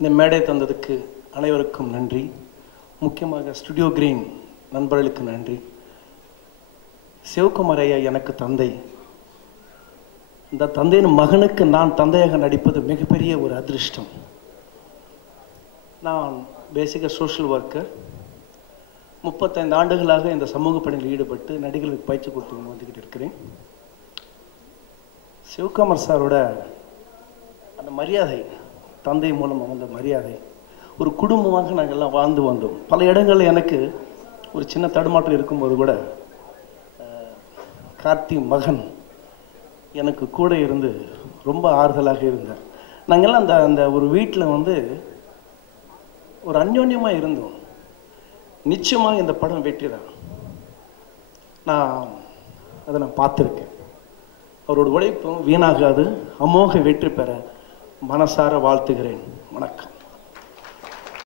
இந்த மேடை தந்ததுக்கு அனைவருக்கும் நன்றி. முக்கியமாக ஸ்டுடியோ கிரீன் நண்பர்களுக்கு நன்றி. சிவகுமார் ஐயா எனக்கு தந்தை. இந்த தந்தையின் மகனுக்கு நான் தந்தையாக நடிப்பது மிகப்பெரிய ஒரு அதிர்ஷ்டம். நான் பேசிக்காக சோஷியல் ஒர்க்கர். 35 ஆண்டுகளாக இந்த சமூக பணியில் ஈடுபட்டு நடிகர்களுக்கு பயிற்சி கொடுத்து வந்துக்கிட்டு இருக்கிறேன். சிவகுமார் சாரோட அந்த மரியாதை, தந்தை மூலமாக வந்த மரியாதை, ஒரு குடும்பமாக நாங்கள் எல்லாம் வாழ்ந்து வந்தோம். பல இடங்களில் எனக்கு ஒரு சின்ன தடுமாற்றம் இருக்கும்போது கூட கார்த்தி மகன் எனக்கு கூட இருந்து ரொம்ப ஆறுதலாக இருந்தார். நாங்கள்லாம் அந்த ஒரு வீட்டில் ஒரு அந்யோன்யமாக இருந்தோம். நிச்சயமாக இந்த படம் வெற்றி தான். அதை நான் பார்த்துருக்கேன். அவரோட உழைப்பும் வீணாகாது. அமோக வெற்றி பெற மனசார வாழ்த்துகிறேன். வணக்கம்.